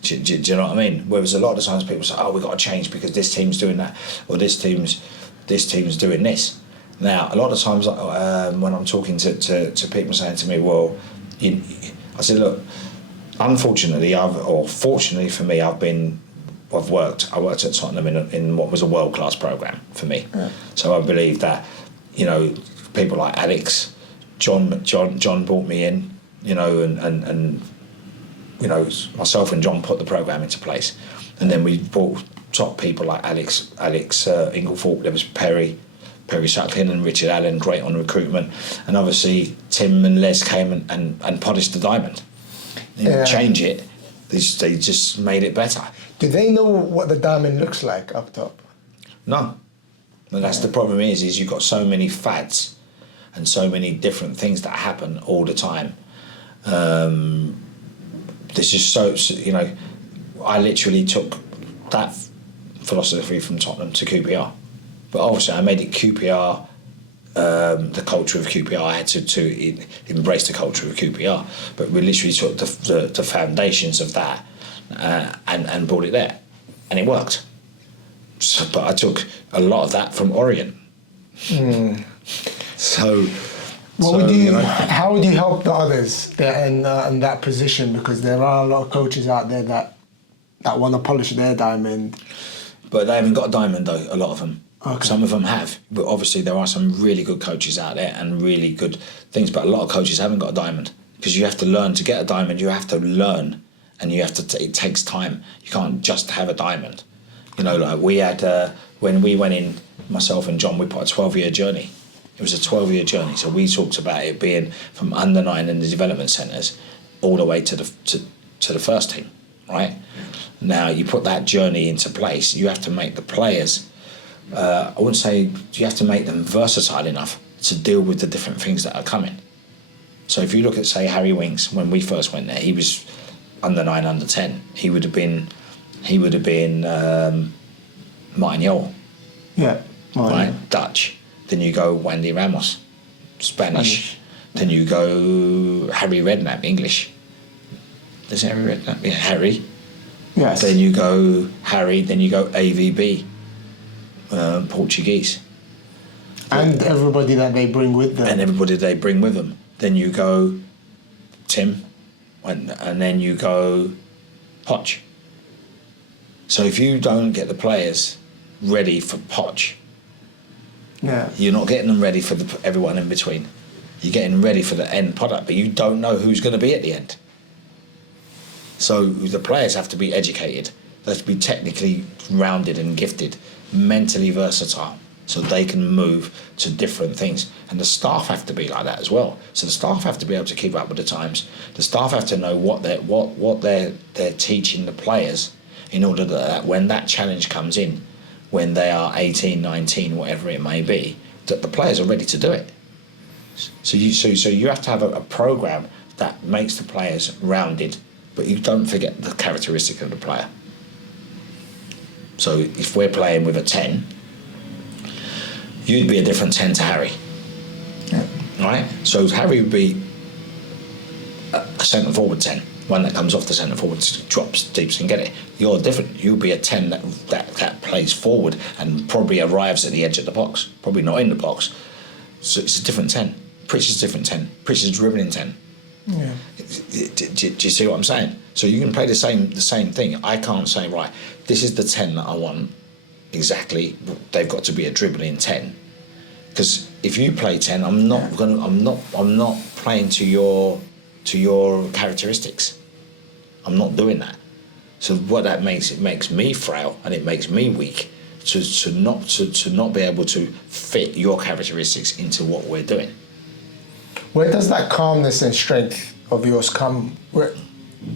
Do you know what I mean? Whereas a lot of the times people say, oh, we've got to change because this team's doing that, or this team's doing this. Now, a lot of times when I'm talking to people saying to me, well, I said, look, unfortunately, fortunately for me, I worked at Tottenham in what was a world-class programme for me. Yeah. So I believe that, people like Alex, John brought me in, and myself and John put the programme into place. And then we brought top people like Alex Inglethorpe, there was Perry Suckling and Richard Allen, great on recruitment. And obviously Tim and Les came and polished the diamond. They didn't change it, they just made it better. Do they know what the diamond looks like up top? No. And that's the problem is you've got so many fads and so many different things that happen all the time. There's just I literally took that philosophy from Tottenham to QPR. But obviously I made it QPR, the culture of QPR. I had to embrace the culture of QPR. But we literally took the foundations of that and brought it there. And it worked. So, but I took a lot of that from Orient. So... How would you help the others that in that position? Because there are a lot of coaches out there that want to polish their diamond. But they haven't got a diamond, though, a lot of them. Okay. Some of them have. But obviously there are some really good coaches out there and really good things. But a lot of coaches haven't got a diamond. Because you have to learn to get a diamond. You have to learn. And you have to... it takes time. You can't just have a diamond. Like we had... when we went in, myself and John, we put a 12-year journey. It was a 12-year journey, so we talked about it being from under 9 in the development centres all the way to the first team, right? Now you put that journey into place. You have to make the players. I wouldn't say you have to make them versatile enough to deal with the different things that are coming. So if you look at, say, Harry Winks, when we first went there, he was under 9, under 10. He would have been Martin Yole. Yeah, right, Dutch. Then you go Wendy Ramos, Spanish. Then you go Harry Redknapp, English. There's Harry Redknapp, yeah, Harry. Yes. Then you go Harry, then you go AVB, Portuguese. And everybody that they bring with them. Then you go Tim, and then you go Poch. So if you don't get the players ready for Poch, you're not getting them ready for everyone in between. You're getting ready for the end product, but you don't know who's going to be at the end. So the players have to be educated. They have to be technically rounded and gifted, mentally versatile, so they can move to different things. And the staff have to be like that as well. So the staff have to be able to keep up with the times. The staff have to know what they're teaching the players, in order that when that challenge comes in, when they are 18, 19, whatever it may be, that the players are ready to do it. So you have to have a program that makes the players rounded, but you don't forget the characteristic of the player. So if we're playing with a 10, you'd be a different 10 to Harry. Yeah. Right? So Harry would be a centre forward 10, one that comes off the centre forward, drops deep and get it. You're different. You'll be a 10 that plays forward and probably arrives at the edge of the box, probably not in the box. So it's a different 10. Pritchard's a different 10. Pritchard's dribbling 10. Yeah. Do you see what I'm saying? So you can play the same thing. I can't say, right, this is the 10 that I want. Exactly, they've got to be a dribbling 10. Because if you play 10, I'm not playing to your characteristics. I'm not doing that. So what that makes, it makes me frail and it makes me weak to not be able to fit your characteristics into what we're doing. Where does that calmness and strength of yours come? Where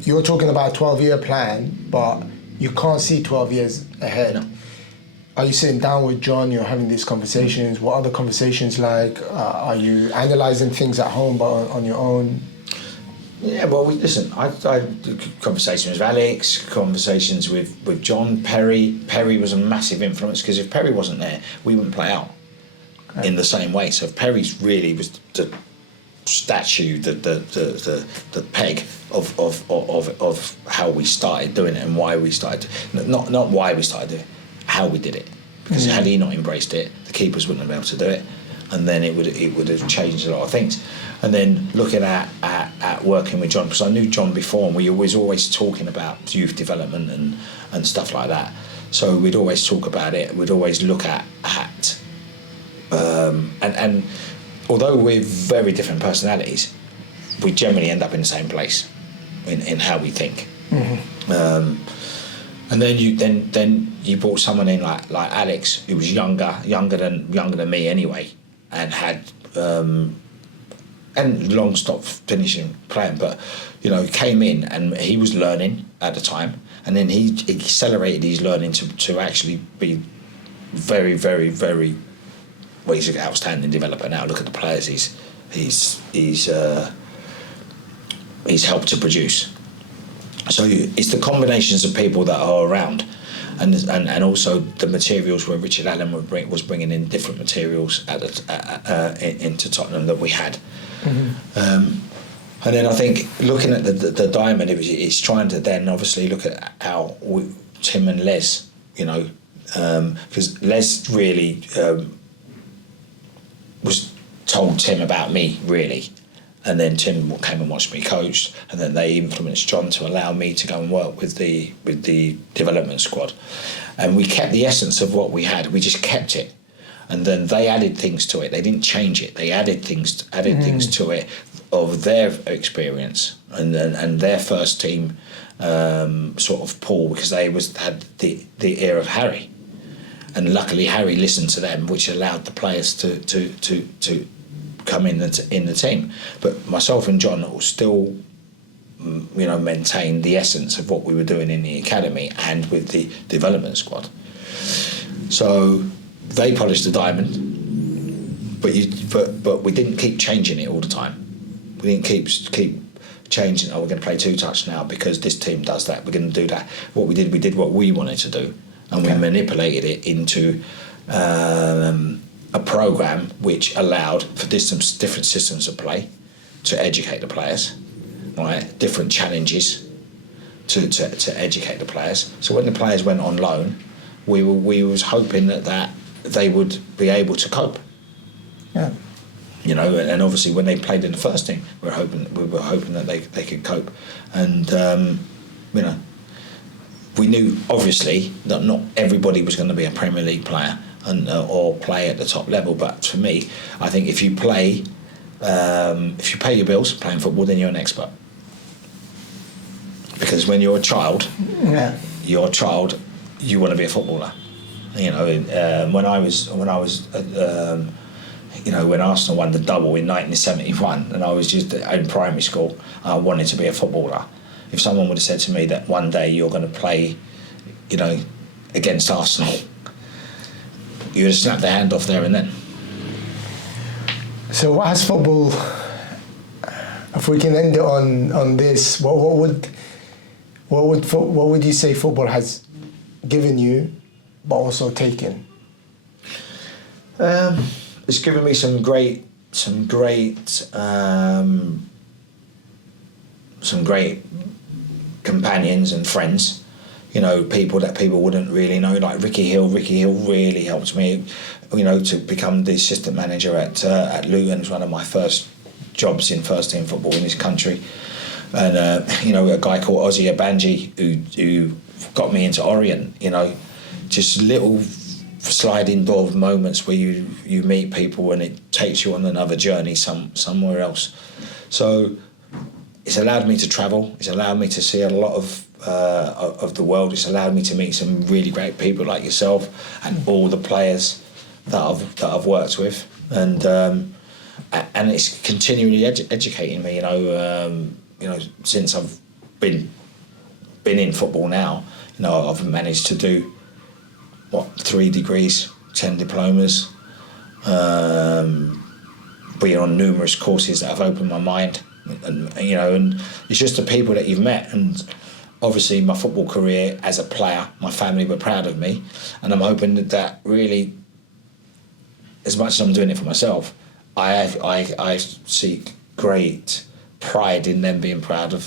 you're talking about a 12-year plan, but you can't see 12 years ahead. No. Are you sitting down with John? You're having these conversations. What are the conversations like? Are you analysing things at home, but on your own? Yeah, well, listen, I do conversations with Alex, conversations with John, Perry. Perry was a massive influence because if Perry wasn't there, we wouldn't play out in the same way. So if Perry's really was the statue, the peg of how we started doing it and why we started, not why we started doing it, how we did it. Because had he not embraced it, the keepers wouldn't have been able to do it, and then it would have changed a lot of things. And then looking at working with John, because I knew John before, and we was always talking about youth development and stuff like that. So we'd always talk about it. We'd always look at and although we're very different personalities, we generally end up in the same place in how we think. Mm-hmm. And then you brought someone in like Alex, who was younger than me anyway, and had and long stopped finishing playing, but came in and he was learning at the time, and then he accelerated his learning to actually be very, very, very. Well, he's an outstanding developer now. Look at the players he's helped to produce. So it's the combinations of people that are around, and also the materials where Richard Allen was bringing in different materials into Tottenham that we had. Mm-hmm. And then I think looking at the diamond, it's trying to then obviously look at how Tim and Les, because Les really was told Tim about me really. And then Tim came and watched me coach, and then they influenced John to allow me to go and work with the development squad. And we kept the essence of what we had. We just kept it, and then they added things to it. They didn't change it. They added things to it of their experience and their first team sort of pool, because they had the ear of Harry, and luckily Harry listened to them, which allowed the players to come in the team. But myself and John will still maintain the essence of what we were doing in the academy and with the development squad. So they polished the diamond, but we didn't keep changing it all the time. We didn't keep changing. We're going to play two-touch now because this team does that. We're going to do that. What we did what we wanted to do, and we manipulated it into a program which allowed for different systems of play to educate the players, right? Different challenges to educate the players. So when the players went on loan, we was hoping that they would be able to cope. Yeah. And obviously when they played in the first team, we were hoping that they could cope, and we knew obviously that not everybody was going to be a Premier League player or play at the top level. But for me, I think if you pay your bills playing football, then you're an expert. Because when you're a child, you want to be a footballer. When Arsenal won the double in 1971, and I was just in primary school, I wanted to be a footballer. If someone would have said to me that one day you're going to play, against Arsenal, you would have snapped their hand off there and then. So what has football, if we can end it on this, what would What would you say football has given you, but also taken? It's given me some great companions and friends. You know, people that people wouldn't really know, like Ricky Hill. Ricky Hill really helped me, you know, to become the assistant manager at Luton. It was one of my first jobs in first team football in this country. And you know, a guy called Ozzy Abanji who got me into Orient. You know, just little sliding door moments where you meet people and it takes you on another journey somewhere else. So it's allowed me to travel. It's allowed me to see a lot of the world. It's allowed me to meet some really great people like yourself and all the players that I've worked with, and it's continually educating me. You know, since I've been in football now, you know, I've managed to do 3 degrees, 10 diplomas, been on numerous courses that have opened my mind, and you know, and it's just the people that you've met. And obviously my football career as a player, my family were proud of me, and I'm hoping that really, as much as I'm doing it for myself, I seek great pride in them being proud of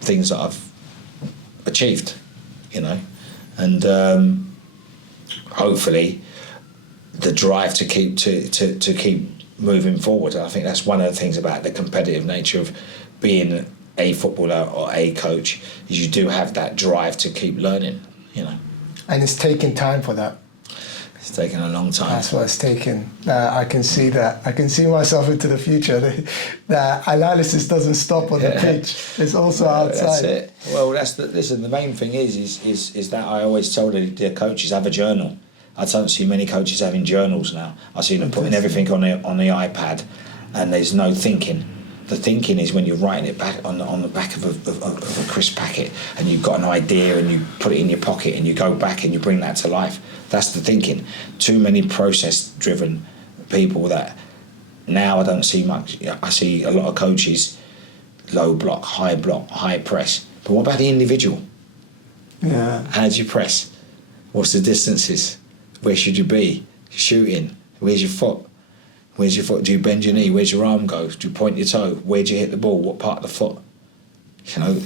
things that I've achieved, you know, and hopefully the drive to keep moving forward. And I think that's one of the things about the competitive nature of being a footballer or a coach, is you do have that drive to keep learning, you know. And it's taken time for that. It's taken a long time. That's what it's taken. I can see that. I can see myself into the future. The analysis doesn't stop on the pitch. It's also outside. That's it. Well, listen, the main thing is that I always tell the coaches, have a journal. I don't see many coaches having journals now. I see them putting everything on the iPad, and there's no thinking. The thinking is when you're writing it back on the back of a crisp packet, and you've got an idea and you put it in your pocket and you go back and you bring that to life. That's the thinking. Too many process-driven people that now I don't see much. I see a lot of coaches, low block, high press. But what about the individual? Yeah. How do you press? What's the distances? Where should you be? Shooting. Where's your foot? Where's your foot? Do you bend your knee? Where's your arm go? Do you point your toe? Where do you hit the ball? What part of the foot? You know.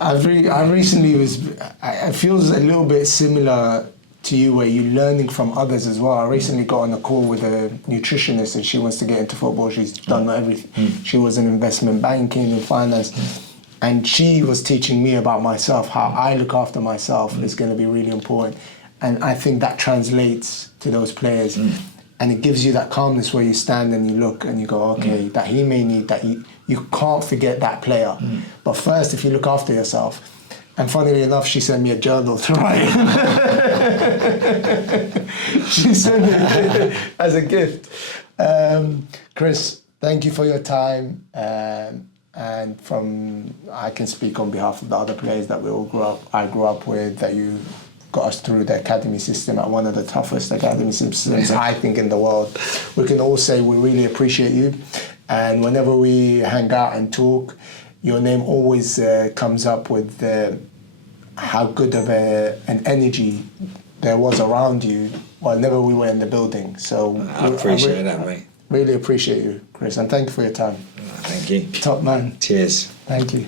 I recently it feels a little bit similar to you, where you're learning from others as well. I recently got on a call with a nutritionist, and she wants to get into football. She's done everything. She was in investment banking and finance, and she was teaching me about myself, how I look after myself is going to be really important. And I think that translates to those players. And it gives you that calmness where you stand and you look and you go, okay, that he may need that. You can't forget that player. But first, if you look after yourself, and funnily enough, she sent me a journal to write. She sent me it as a gift. Chris, thank you for your time. And I can speak on behalf of the other players that I grew up with, that you got us through the academy system at one of the toughest academy systems, I think, in the world. We can all say we really appreciate you. And whenever we hang out and talk, your name always comes up with how good of an energy there was around you whenever we were in the building. So I appreciate that, mate. Really appreciate you, Chris, and thank you for your time. Thank you. Top man. Cheers. Thank you.